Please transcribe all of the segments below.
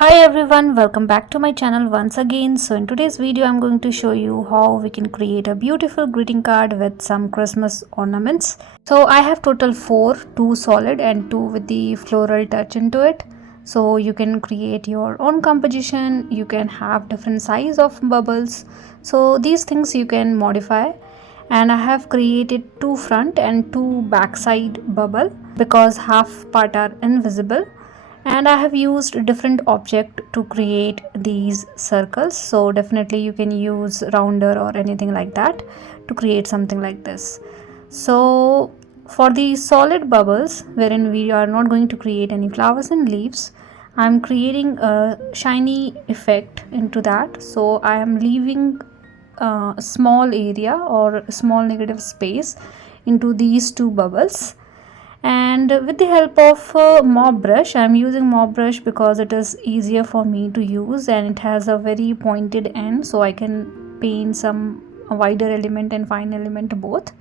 Hi everyone, welcome back to my channel once again. So in today's video I'm going to show you how we can create a beautiful greeting card with some Christmas ornaments. So I have total 4, 2 solid and 2 with the floral touch into it. So you can create your own composition, you can have different size of bubbles. So these things you can modify, and I have created 2 front and 2 back side bubble because half part are invisible, and I have used different object to create these circles. So definitely you can use rounder or anything like that to create something like this. So for the solid bubbles wherein we are not going to create any flowers and leaves, I am creating a shiny effect into that. So I am leaving a small area or a small negative space into these 2 bubbles, and with the help of mop brush, I'm using mop brush because it is easier for me to use and it has a very pointed end, so I can paint some wider element and fine element both.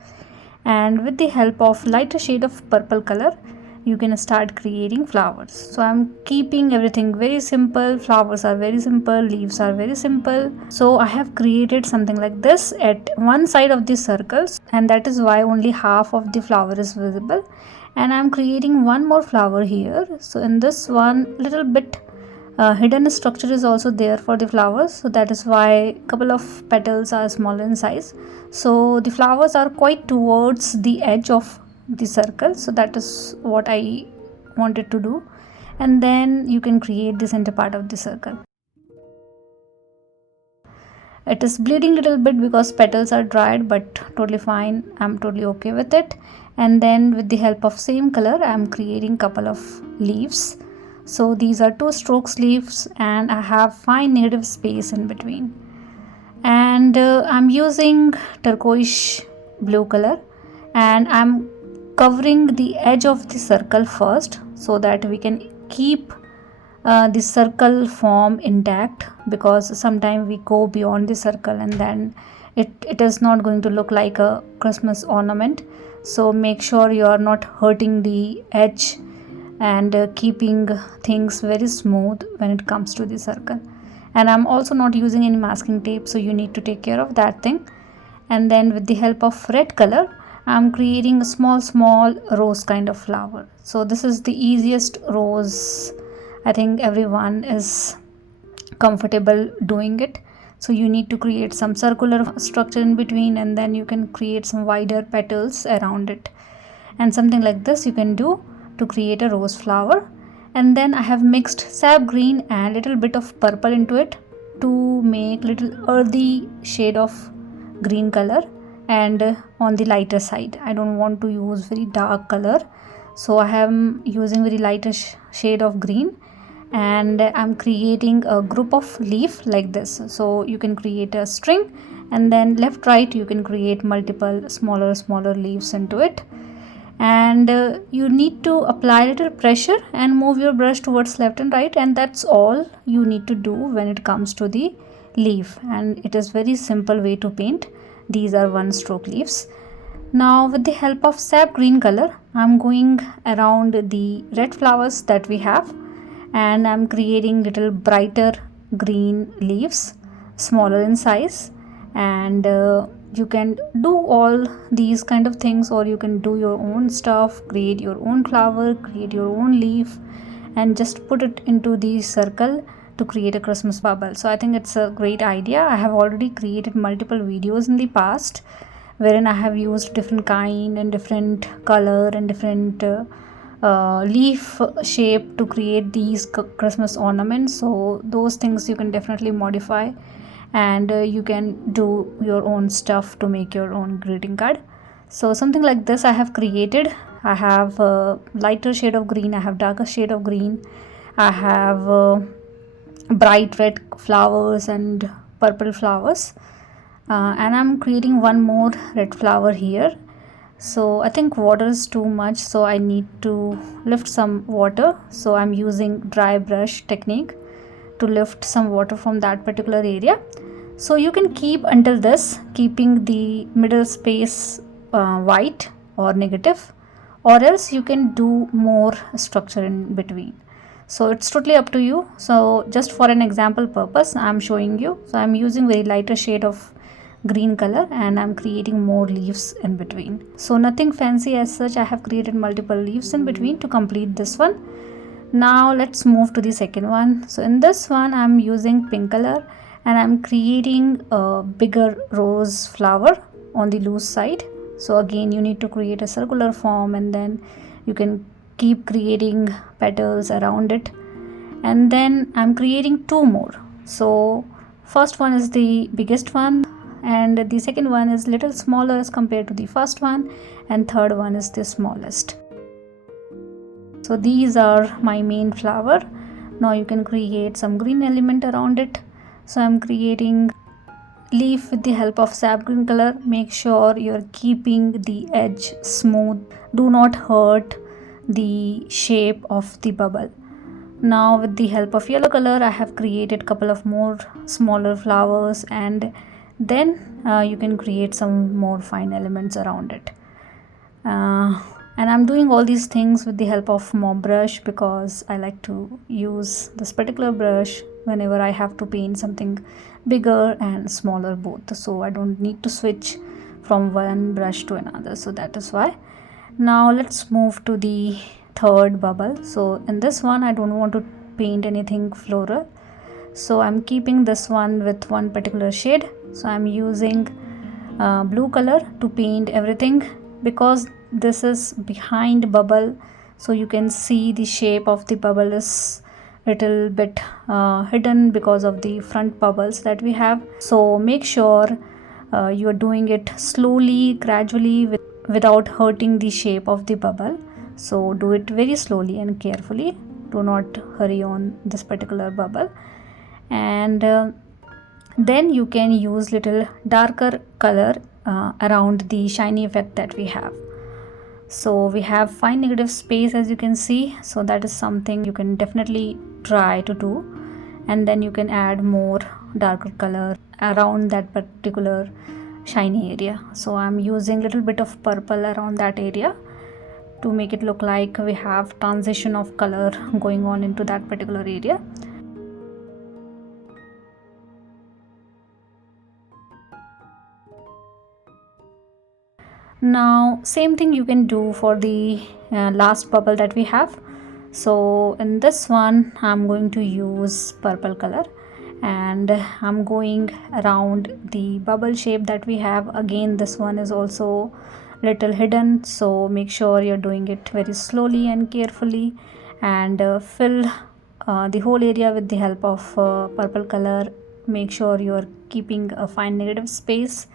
And with the help of lighter shade of purple color, you can start creating flowers. So I'm keeping everything very simple. Flowers are very simple, leaves are very simple. So I have created something like this at one side of the circles, and that is why only half of the flower is visible. And I'm creating one more flower here. So in this one, little bit hidden structure is also there for the flowers, so that is why couple of petals are smaller in size. So the flowers are quite towards the edge of the circle, so that is what I wanted to do. And then you can create the center part of the circle. It is bleeding little bit because petals are dried, but totally fine, I'm totally okay with it. And then with the help of same color, I'm creating couple of leaves. So these are 2 strokes leaves and I have fine negative space in between. And I'm using turquoise blue color, and I'm covering the edge of the circle first so that we can keep the circle form intact, because sometimes we go beyond the circle and then it is not going to look like a Christmas ornament. So make sure you are not hurting the edge and keeping things very smooth when it comes to the circle. And I'm also not using any masking tape, so you need to take care of that thing. And then with the help of red color, I'm creating a small rose kind of flower. So this is the easiest rose. I think everyone is comfortable doing it. So you need to create some circular structure in between, and then you can create some wider petals around it. And something like this you can do to create a rose flower. And then I have mixed sap green and little bit of purple into it to make little earthy shade of green color, and on the lighter side I don't want to use very dark color, so I am using very lighter shade of green. And I'm creating a group of leaf like this. So you can create a string, and then left right you can create multiple smaller leaves into it. And you need to apply little pressure and move your brush towards left and right, and that's all you need to do when it comes to the leaf. And it is very simple way to paint. These are 1 stroke leaves. Now with the help of sap green color, I'm going around the red flowers that we have, and I'm creating little brighter green leaves, smaller in size. And you can do all these kind of things, or you can do your own stuff, create your own flower, create your own leaf, and just put it into the circle to create a Christmas bubble. So I think it's a great idea. I have already created multiple videos in the past wherein I have used different kind and different color and different leaf shape to create these Christmas ornaments. So those things you can definitely modify, and you can do your own stuff to make your own greeting card. So something like this I have created. I have a lighter shade of green, I have darker shade of green, I have bright red flowers and purple flowers, and I'm creating one more red flower here. So I think water is too much, so I need to lift some water. So I'm using dry brush technique to lift some water from that particular area. So you can keep until this, keeping the middle space white or negative, or else you can do more structure in between. So it's totally up to you. So just for an example purpose I'm showing you. So I'm using very lighter shade of green color and I'm creating more leaves in between. So nothing fancy as such, I have created multiple leaves in between to complete this one. Now let's move to the second one. So in this one I'm using pink color and I'm creating a bigger rose flower on the loose side. So again you need to create a circular form and then you can keep creating petals around it. And then I'm creating two more. So first one is the biggest one and the second one is little smaller as compared to the first one, and third one is the smallest. So these are my main flower. Now you can create some green element around it. So I'm creating leaf with the help of sap green color. Make sure you're keeping the edge smooth, do not hurt the shape of the bubble. Now with the help of yellow color I have created couple of more smaller flowers, and then you can create some more fine elements around it. And I'm doing all these things with the help of mob brush because I like to use this particular brush whenever I have to paint something bigger and smaller both, so I don't need to switch from one brush to another. So that is why. Now let's move to the third bubble. So in this one I don't want to paint anything floral, so I'm keeping this one with one particular shade. So I'm using blue color to paint everything because this is behind bubble, so you can see the shape of the bubble is little bit hidden because of the front bubbles that we have. So make sure you are doing it slowly, gradually, without hurting the shape of the bubble. So do it very slowly and carefully, do not hurry on this particular bubble. And then you can use little darker color around the shiny effect that we have. So we have fine negative space, as you can see, so that is something you can definitely try to do. And then you can add more darker color around that particular shiny area. So I'm using little bit of purple around that area to make it look like we have transition of color going on into that particular area. Now same thing you can do for the last bubble that we have. So in this one I'm going to use purple color and I'm going around the bubble shape that we have. Again this one is also little hidden, so make sure you're doing it very slowly and carefully, and fill the whole area with the help of purple color. Make sure you're keeping a fine negative space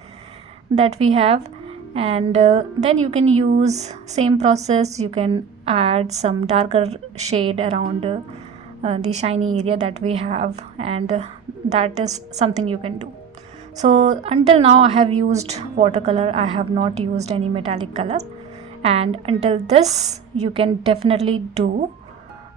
that we have. And then you can use same process, you can add some darker shade around the shiny area that we have, and that is something you can do. So until now I have used watercolor, I have not used any metallic color, and until this you can definitely do.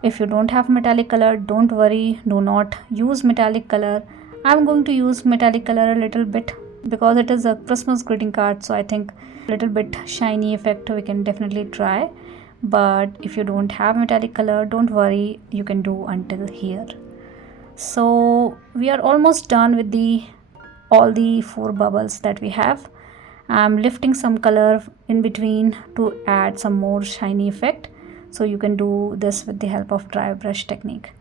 If you don't have metallic color, don't worry, do not use metallic color. I'm going to use metallic color a little bit because it is a Christmas greeting card, so I think a little bit shiny effect we can definitely try. But if you don't have metallic color, don't worry, you can do until here. So we are almost done with all the 4 bubbles that we have. I'm lifting some color in between to add some more shiny effect, so you can do this with the help of dry brush technique.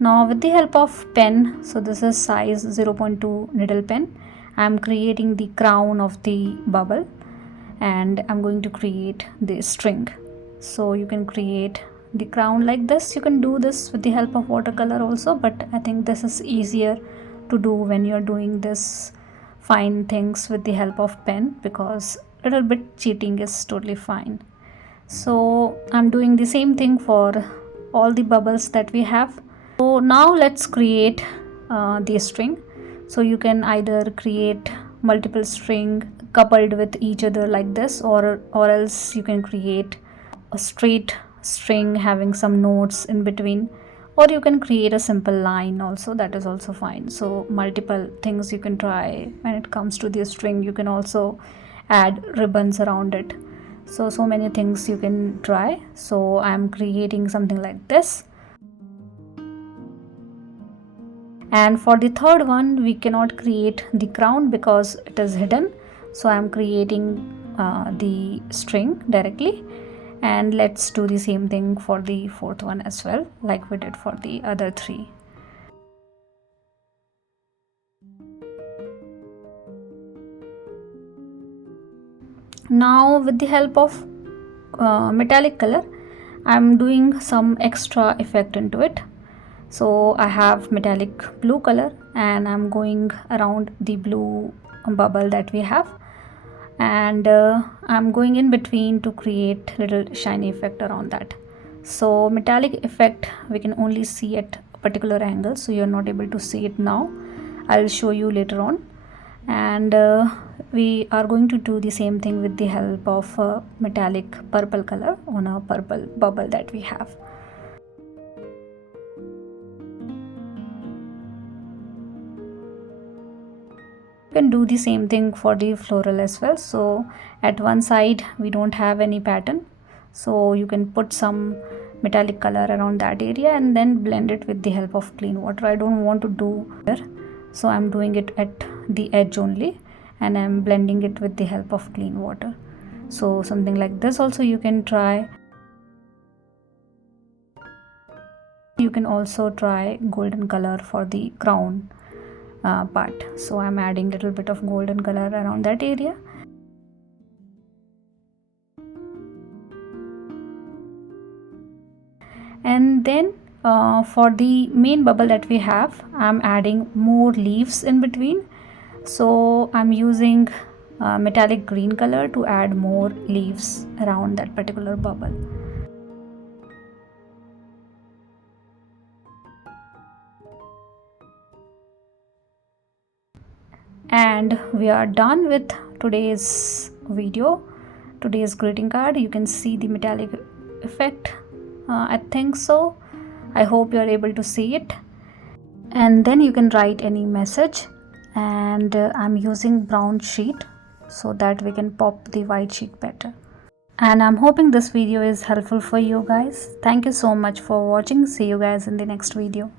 Now with the help of pen, so this is size 0.2 needle pen, I'm creating the crown of the bubble and I'm going to create the string. So you can create the crown like this. You can do this with the help of watercolor also, but I think this is easier to do when you're doing this fine things with the help of pen, because a little bit cheating is totally fine. So I'm doing the same thing for all the bubbles that we have. So now let's create the string. So you can either create multiple string coupled with each other like this, or else you can create a straight string having some notes in between, or you can create a simple line also, that is also fine. So multiple things you can try when it comes to the string. You can also add ribbons around it, so many things you can try. So I'm creating something like this. And for the third one, we cannot create the crown because it is hidden, so I am creating the string directly. And let's do the same thing for the fourth one as well, like we did for the other three. Now with the help of metallic color, I'm doing some extra effect into it. So I have metallic blue color and I'm going around the blue bubble that we have, and I'm going in between to create little shiny effect around that. So metallic effect we can only see at a particular angle, so you're not able to see it now. I'll show you later on. And we are going to do the same thing with the help of metallic purple color on a purple bubble that we have. You can do the same thing for the floral as well. So at one side we don't have any pattern, so you can put some metallic color around that area and then blend it with the help of clean water. I don't want to do here, so I'm doing it at the edge only, and I'm blending it with the help of clean water. So something like this also you can try. You can also try golden color for the crown part. So I'm adding little bit of golden color around that area. And then for the main bubble that we have, I'm adding more leaves in between. So I'm using metallic green color to add more leaves around that particular bubble. And we are done with today's video, today's greeting card. You can see the metallic effect. I think so. I hope you are able to see it. And then you can write any message, and I'm using brown sheet so that we can pop the white sheet better. And I'm hoping this video is helpful for you guys. Thank you so much for watching. See you guys in the next video.